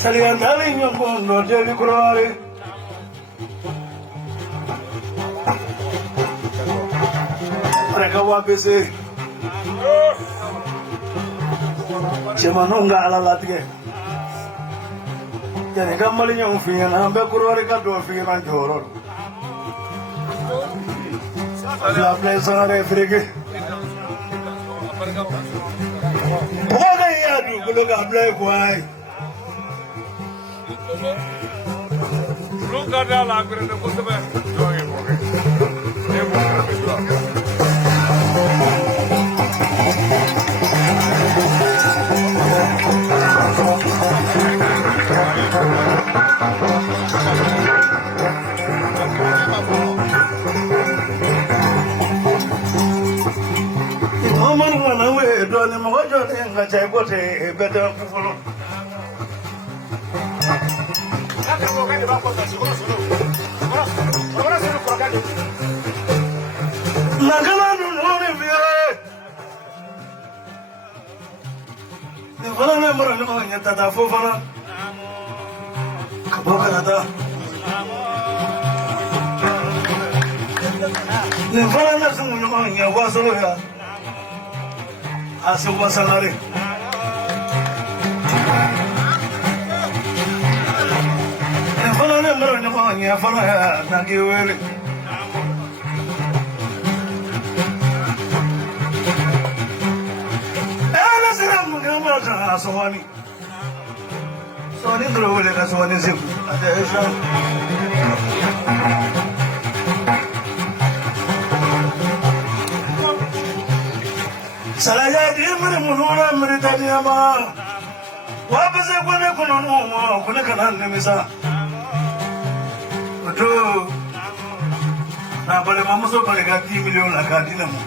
Saliantali nyongo deli kurare. Mereka wabese. Cemanonga ala latge. Jadi kembali nyongfinya nambe kurare kado fikiran joror. La plaza de frege. Boga ya du kuloga play kwai. Nunca dá lá, quando eu vou saber. Jogue, jogue. Eu vou Tata Fofana Kabokanata Nifana Sumunya Wasoya Asuwasanari Nifana Namanya Fana Nagiweli Sawani Sawani ngrawele ka Sawani sim adesha Salaya di mri munura mri tadiyama Wabase kone kunonu kone kanan nemisa Oto Na bale mamuso bale ka 10 million la ka dinamo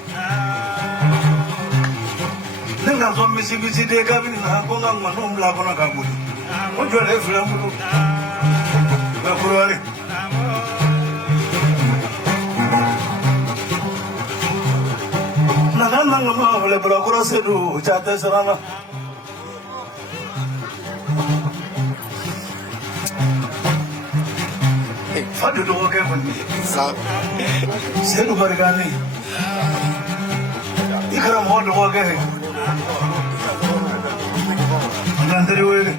Nanga zo misi de kabini na konga manu mla kona kabuli. Ojo le flamu. Ba kurwari. Nanga ma le bla kura sedu chate sarana. Fadu do ke konni. Sa. Sedu bargani. Ikram ho do ke. Nandri wele.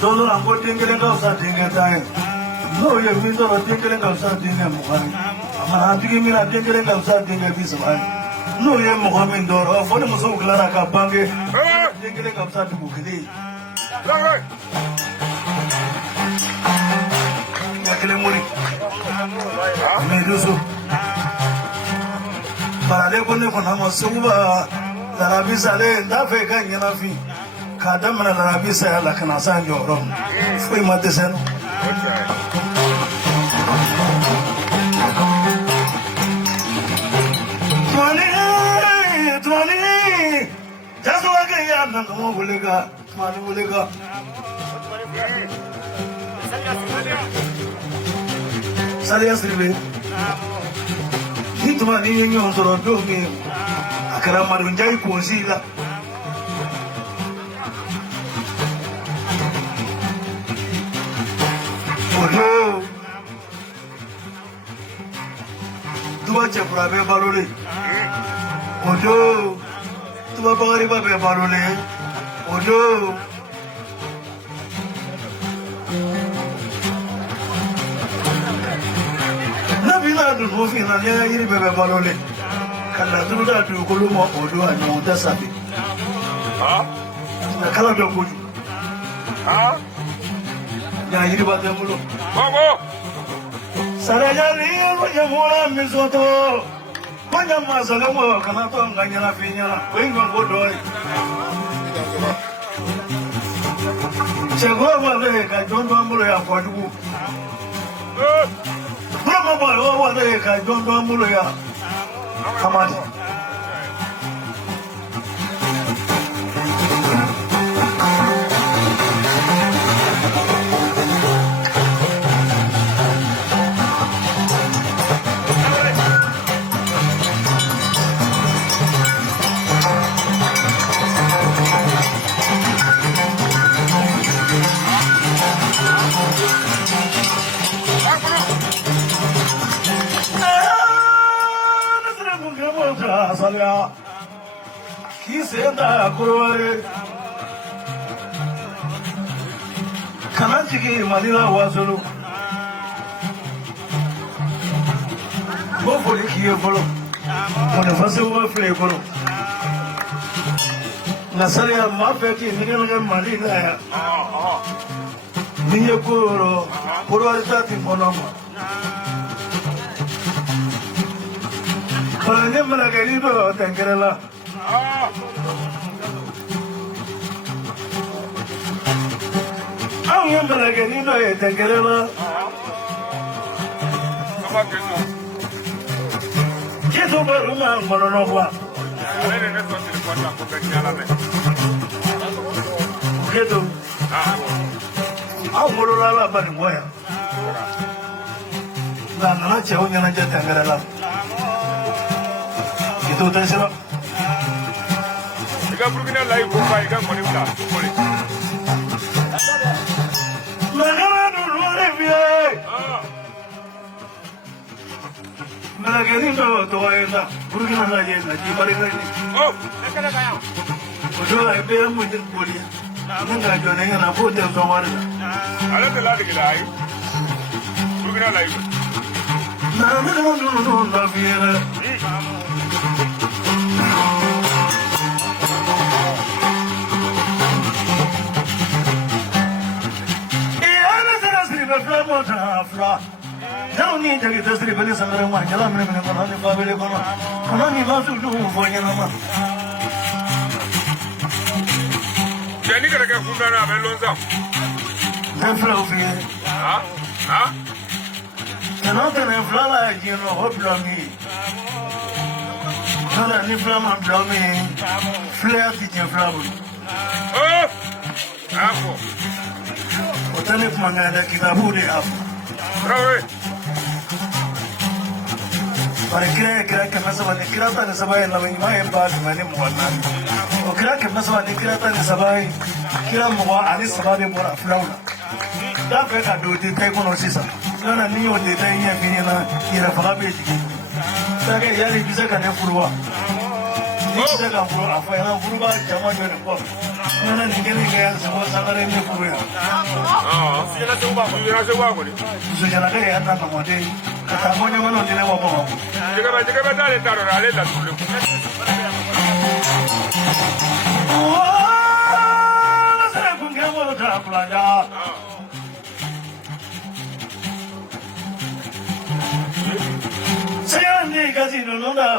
Solo ango tingere ka usa tingere tayo. No ye mindo na tingere ka usa tingere mukani. Ama hantigi mira tingere ka usa tingere bisamani. No ye muhamin doro. Fone muso uklara ka bange. Tingere ka usa tibukili. Yakile muri. Meduso. Parale kone kona masuba. Larabisa le ndafe kanyana fi kadamna larabisa ya lakana sanjo rom fui mateseno Twani jaso wake ya nangamo bulega twani bulega Salia sribe Hitwani yenyo soro domi Akara marunjai posila Ojo Dua chepura be balole Ojo Dua bagari be balole Ojo Nabila du no fina ya yiri be balole Kala duda du kulumo odo anyo dasabi. Ha? Na kala do kuju. Ha? Ya yiri ba demulo. Babo. Sarajali mo yamura mizoto. Panya mazalamo kana to nganyana finya. Wengo godoi. Chego ba le ka jondo amulo ya kwadugu. Baba ba wa le ka jondo amulo ya Hamadi. Kurware. Kanatiki Manila Wazulu. Go for the key follow. When the first one play follow. Nasaria Mafeti, Nigga Manila. Niya Kuro, Kurware Tati Monoma. Para niya malagayito, Tankerala. Ang yung malagayito, Tankerala. Kito ba rumah mononowa? Kito. Ang mululala ba ni Moya? Na jauh yang aja Tankerala. Itu tadi sebab. Jika pergi live buka ikan mana pula? Boleh. Negara dulu review. Mereka ni tu ayat pergi nak aja nak balik lagi. Oh, nak kaya. Betul, ibu yang mungkin boleh. Nggak jual dengan apa dia kamar. Ada telah dikirai. Pergi live. Negara dulu review. Jangan ni jadi dasar beli sanggaran mah jalan mana kono ni babele kono ni masuk tu punya nama. Jadi kerja kuda na belonza. Nafla ufi. Ha? Ha? Kenapa nafla lah jino hobla ni. Kalau ni fla mah blami, fla ti jefla bu. Oh. Apa? Otale kumangada kitabu de apa. Rawe. Kira kena sebab ni kira tak sebab yang lain yang baru mana muana. Kira kena sebab ni kira tak sebab kira muana ani sebab yang muana flauna. Dah mereka dua di tay kono sisa. Karena ni o di tay ni bini na kira falabe jadi. Tapi yari bisa kan yang furwa. Bisa kan furwa apa yang furwa jama jadi kau. Karena ni kaya semua sanggaran ni furwa. Sujana sewa ko ni. Sujana kaya anak kamu deh. Kata mo nyaman o dina wapa wapa. Jika ba dale taro ale la tulu. Oh, saya pun kamu dah belanja. Saya ni kasih dulu dah.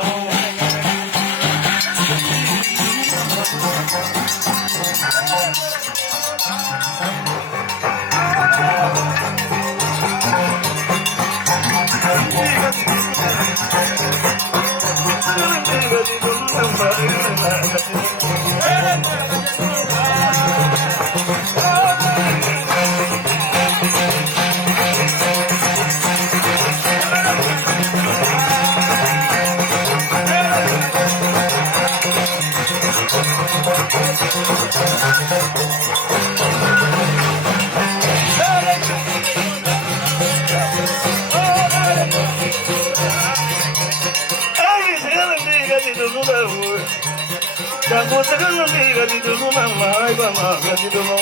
Kamu sekarang ni gadi dulu nama, iba mah gadi dulu.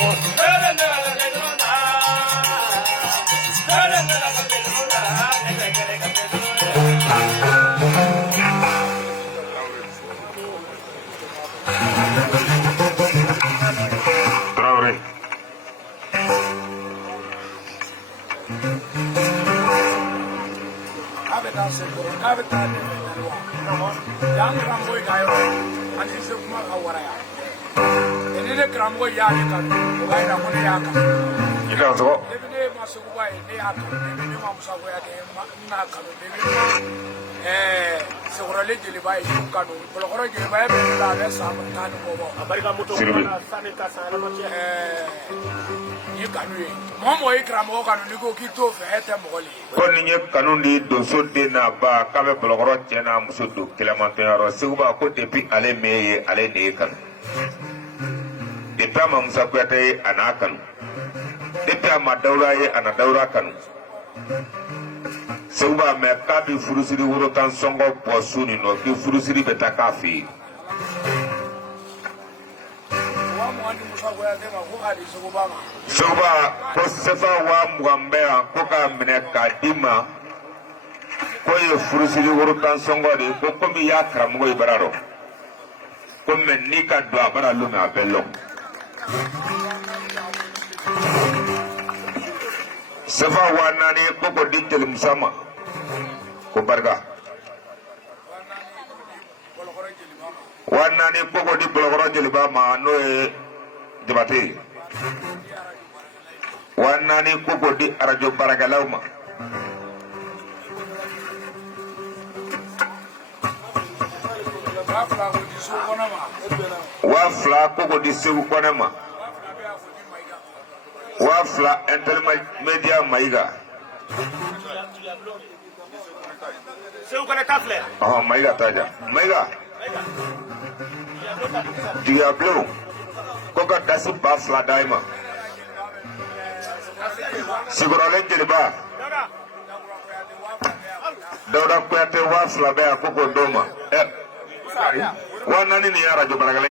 Traore. Yang ramai kaya, ani semua kawaraya. Ini le ramai ya ni kan, bukan ramai ya kan. Ika so. Ini masuk buai, ini ya kan. Ini masuk buai ada nak kan. Seorang lagi jadi buai kan. Kalau orang jadi buai berada sama kan bobo. Amerika mutu mana sanita sana macam. Ini kan ni. Mama ikram kan ni ko kita faham moli. Ko ni ye kanun di doso de na ba ka be blogoro chena musudu kilamantero seguba ko depuis ale meye ale ne kan depuis ma musa ko tay anakan depuis ma dawra ye ana dawra kan seguba me ka bi furusiri woro tan songo posuni no ki furusiri beta kafi Soba ko sefa wa mugambea ko ka mine ka dima ko ye furusiri woro tan songo de ko komi ya karamogo ibararo ko men ni ka do abara lo me abello sefa wa nani ko ko ditel musama ko barga wa nani ko ko di bologoro jeliba ma no e debate wa nani ko ko di arajo baragalawma wa fla ko di sewu konema wa fla intermedia maiga sewu kone tafle maiga taja maiga Diablo koka dasi ba fla daima sigurale jeliba Dauda Kuyate wa fla be akoko doma wa nani ni arajo baragale